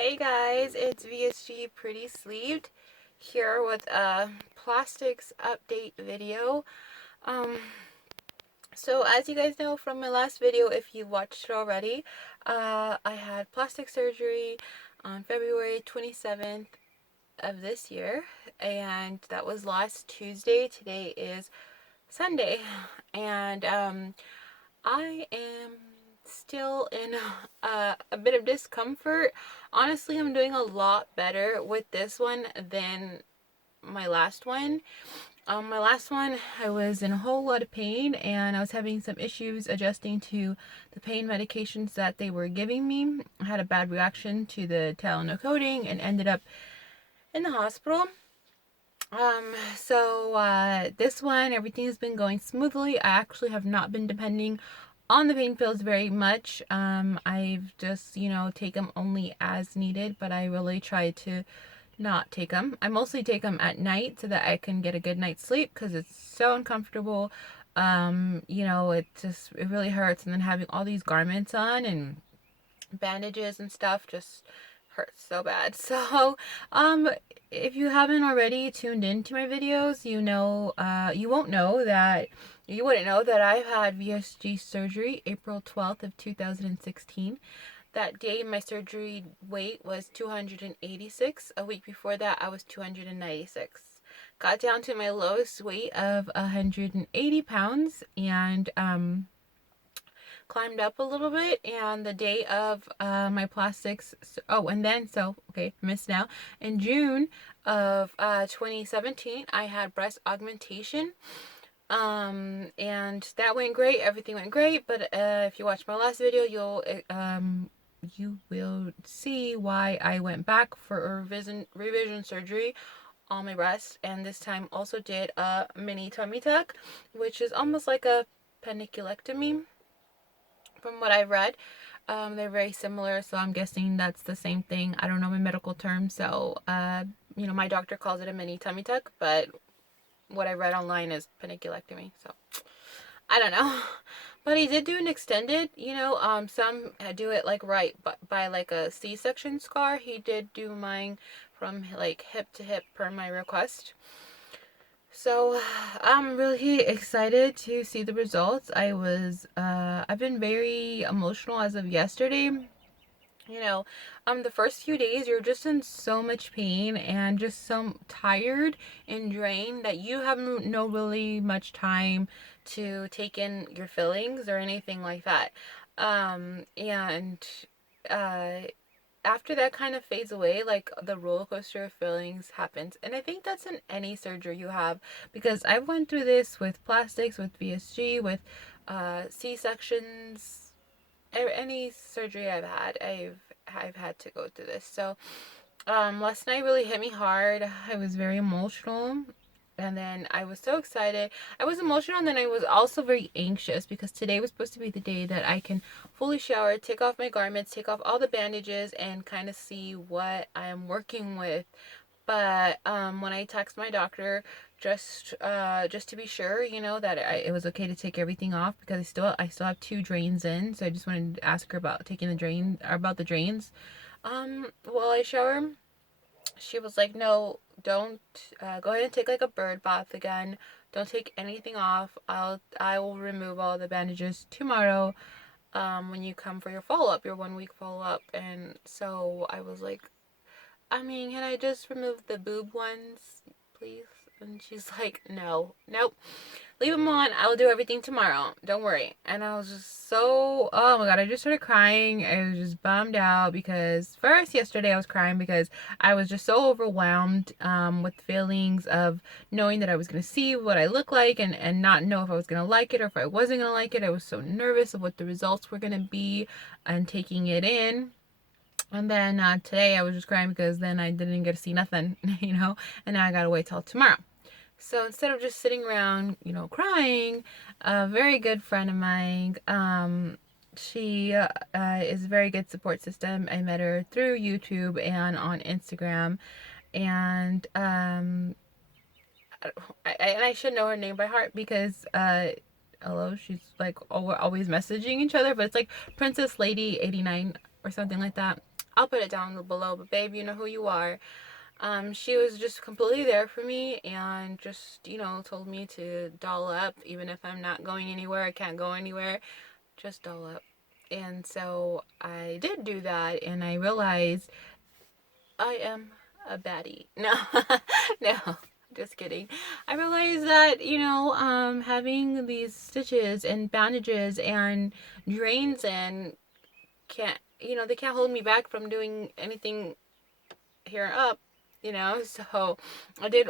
Hey guys, it's VSG Pretty Sleeved here with a plastics update video. Um, so as you guys know from my last video, if you watched it already, I had plastic surgery on February 27th of this year, and that was last Tuesday. Today is Sunday, and I am still in a bit of discomfort. Honestly, I'm doing a lot better with this one than my last one. My last one, I was in a whole lot of pain and I was having some issues adjusting to the pain medications that they were giving me. I had a bad reaction to the Tylenol coating and ended up in the hospital. This one, everything has been going smoothly. I actually have not been depending on the pain pills very much. I've just, take them only as needed, but I really try to not take them. I mostly take them at night so that I can get a good night's sleep because it's so uncomfortable. It really hurts, and then having all these garments on and bandages and stuff just hurts so bad. So, um, if you haven't already tuned into my videos, you wouldn't know that I've had VSG surgery April 12th of 2016. That day, my surgery weight was 286. A week before that, I was 296. Got down to my lowest weight of 180 pounds and climbed up a little bit. And the day of my plastics, missed now. In June of 2017, I had breast augmentation. And that went great. Everything went great. But if you watch my last video, you will see why I went back for a revision surgery on my breast, and this time also did a mini tummy tuck, which is almost like a paniculectomy from what I've read. They're very similar, so I'm guessing that's the same thing. I don't know my medical term, so my doctor calls it a mini tummy tuck, but what I read online is paniculectomy. So I don't know. But he did do an extended, some do it like right by like a C-section scar. He did do mine from like hip to hip per my request. So I'm really excited to see the results. I've been very emotional as of yesterday. The first few days you're just in so much pain and just so tired and drained that you have no really much time to take in your feelings or anything like that. And uh, After that kind of fades away, like the roller coaster of feelings happens. And I think that's in any surgery you have, because I went through this with plastics, with VSG, with C-sections, any surgery I've had to go through this. So last night really hit me hard. I was very emotional. And then I was so excited. I was emotional, and then I was also very anxious because today was supposed to be the day that I can fully shower, take off my garments, take off all the bandages, and kind of see what I am working with. But when I text my doctor, just to be sure, that it was okay to take everything off, because I still have two drains in, so I just wanted to ask her about taking the drain, or about the drains. While I shower, she was like, "No, don't go ahead and take like a bird bath again. Don't take anything off. I will remove all the bandages tomorrow." When you come for your follow up, your 1 week follow up. And so I was like, I mean, can I just remove the boob ones, please? And she's like, no, nope, leave them on. I'll do everything tomorrow. Don't worry. And I was just so, oh my God, I just started crying. I was just bummed out because first, yesterday, I was crying because I was just so overwhelmed with feelings of knowing that I was going to see what I look like, and not know if I was going to like it or if I wasn't going to like it. I was so nervous of what the results were going to be and taking it in. And then today I was just crying because then I didn't get to see nothing, and now I gotta wait till tomorrow. So instead of just sitting around, crying, a very good friend of mine, she is a very good support system. I met her through YouTube and on Instagram, and I should know her name by heart because although she's like, oh, we're always messaging each other, but it's like Princess Lady 89 or something like that. I'll put it down below, but babe, you know who you are. She was just completely there for me and just, told me to doll up, even if I'm not going anywhere, I can't go anywhere, just doll up. And so I did do that, and I realized I am a baddie. No, no, just kidding. I realized that, having these stitches and bandages and drains and can't, they can't hold me back from doing anything here up, so I did,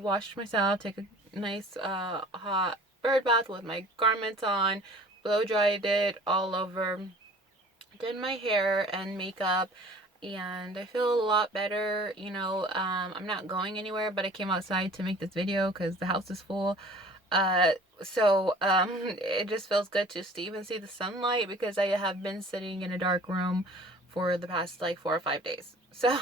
wash myself, take a nice hot bird bath with my garments on, blow dried it all over, did my hair and makeup, and I feel a lot better. I'm not going anywhere, but I came outside to make this video because the house is full. uh it just feels good just to even see the sunlight, because I have been sitting in a dark room for the past like 4 or 5 days, so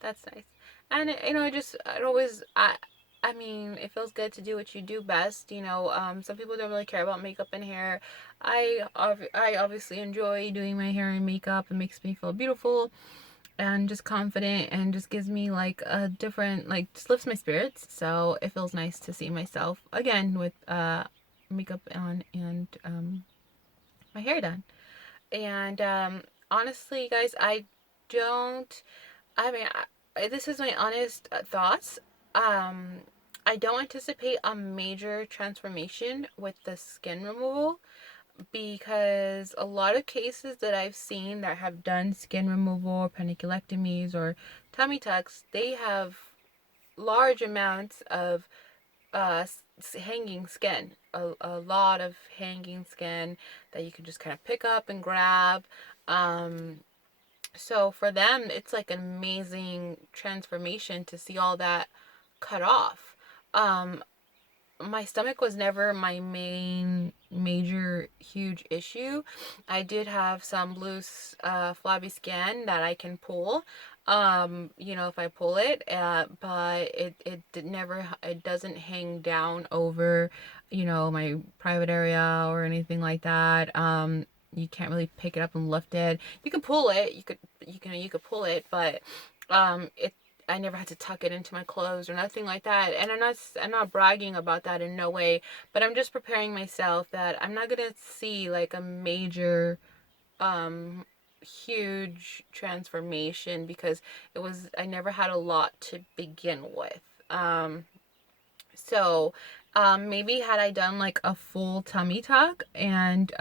that's nice. And it always, I mean, it feels good to do what you do best. Some people don't really care about makeup and hair. I obviously enjoy doing my hair and makeup. It makes me feel beautiful and just confident, and just gives me like a different, like, just lifts my spirits. So it feels nice to see myself again with makeup on and my hair done. And honestly, guys, don't I mean, this is my honest thoughts. Um, I don't anticipate a major transformation with the skin removal, because a lot of cases that I've seen that have done skin removal, paniculectomies, or tummy tucks, they have large amounts of hanging skin, a lot of hanging skin that you can just kind of pick up and grab. Um, so for them, it's like an amazing transformation to see all that cut off. Um, my stomach was never my main major huge issue. I did have some loose flabby skin that I can pull. If I pull it, but it doesn't hang down over, my private area or anything like that. You can't really pick it up and lift it. You can pull it. You could pull it, but it I never had to tuck it into my clothes or nothing like that. And I'm not bragging about that in no way, but I'm just preparing myself that I'm not gonna see like a major um huge transformation, because I never had a lot to begin with. So maybe had I done like a full tummy tuck, and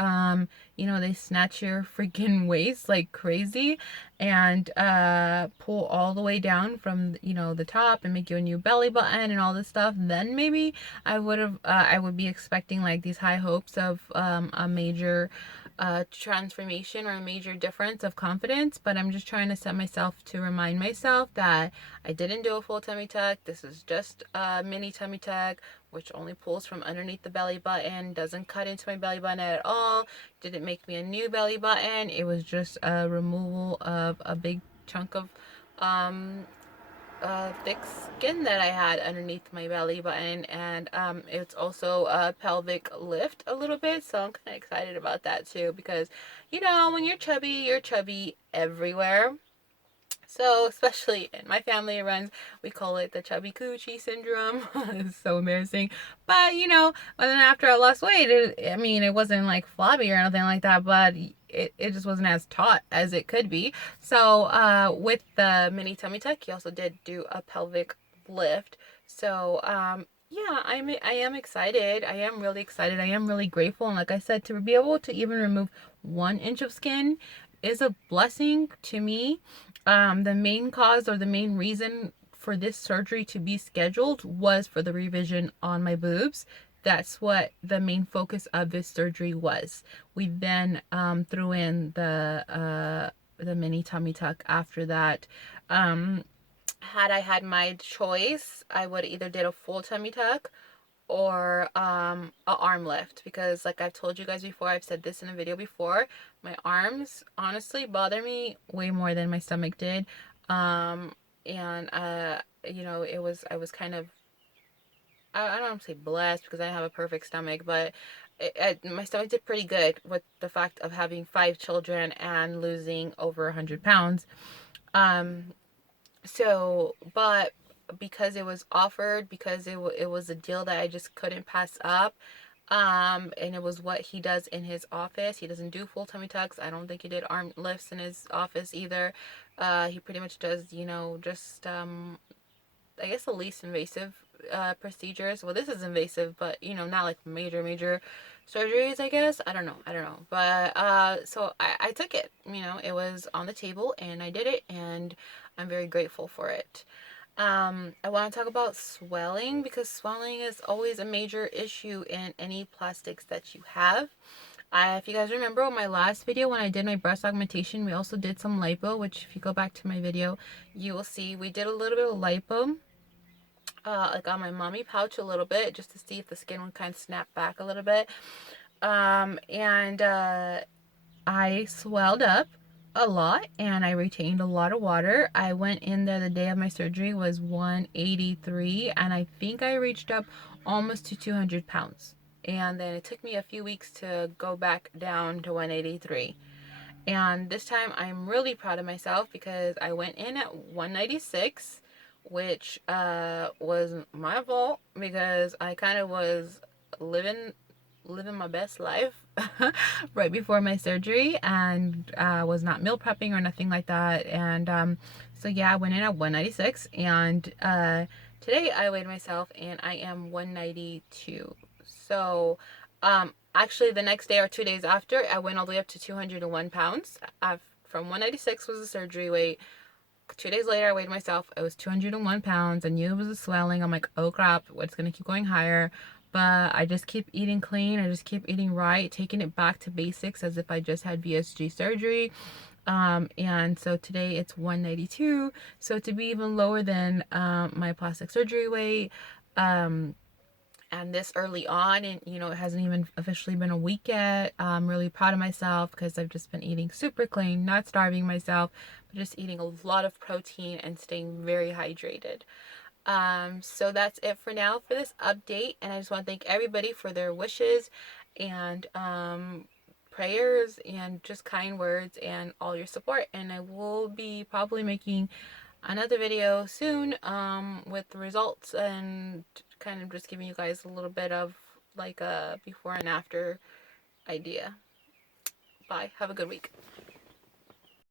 they snatch your freaking waist like crazy, and pull all the way down from the top and make you a new belly button and all this stuff, then maybe I would be expecting like these high hopes of a major transformation or a major difference of confidence. But I'm just trying to set myself to remind myself that I didn't do a full tummy tuck. This is just a mini tummy tuck, which only pulls from underneath the belly button, doesn't cut into my belly button at all, didn't make me a new belly button. It was just a removal of a big chunk of um, thick skin that I had underneath my belly button, and it's also a pelvic lift a little bit, so I'm kind of excited about that too, because when you're chubby everywhere. So, especially in my family, we call it the chubby coochie syndrome. It's so embarrassing. But, and then after I lost weight, it wasn't like flabby or anything like that, but it just wasn't as taut as it could be. So, with the mini tummy tuck, he also did do a pelvic lift. So, yeah, I am excited. I am really excited. I am really grateful. And like I said, to be able to even remove 1 inch of skin is a blessing to me. The main cause, or the main reason for this surgery to be scheduled, was for the revision on my boobs. That's what the main focus of this surgery was. We then threw in the mini tummy tuck after that. Had I had my choice, I would either did a full tummy tuck or a arm lift, because like I've told you guys before, I've said this in a video before, my arms honestly bother me way more than my stomach did. And I was kind of, I don't want to say blessed, because I have a perfect stomach, but my stomach did pretty good with the fact of having 5 children and losing over 100 pounds. Um, but because it was offered, because it was a deal that I just couldn't pass up. And it was what he does in his office. He doesn't do full tummy tucks. I don't think he did arm lifts in his office either. He pretty much does, just I guess the least invasive procedures. Well, this is invasive, but not like major surgeries, I guess. I don't know. But so I took it. It was on the table and I did it, and I'm very grateful for it. I want to talk about swelling, because swelling is always a major issue in any plastics that you have. If you guys remember my last video when I did my breast augmentation, we also did some lipo, which if you go back to my video, you will see we did a little bit of lipo, like on my mommy pouch a little bit, just to see if the skin would kind of snap back a little bit. And I swelled up a lot and I retained a lot of water. I went in there the day of my surgery was 183, and I think I reached up almost to 200 pounds. And then it took me a few weeks to go back down to 183. And this time I'm really proud of myself because I went in at 196, which was my fault because I kind of was living my best life right before my surgery, and was not meal prepping or nothing like that. And so yeah, I went in at 196, and today I weighed myself and I am 192. So actually the next day or 2 days after, I went all the way up to 201 pounds. From 196 was the surgery weight. 2 days later, I weighed myself. It was 201 pounds. I knew it was a swelling. I'm like, oh crap, it's going to keep going higher. But I just keep eating clean. I just keep eating right, taking it back to basics as if I just had VSG surgery. And so today it's 192. So to be even lower than my plastic surgery weight, and this early on, and it hasn't even officially been a week yet. I'm really proud of myself because I've just been eating super clean, not starving myself, but just eating a lot of protein and staying very hydrated. So that's it for now for this update, and I just want to thank everybody for their wishes and prayers and just kind words and all your support. And I will be probably making another video soon with the results and kind of just giving you guys a little bit of like a before and after idea. Bye. Have a good week.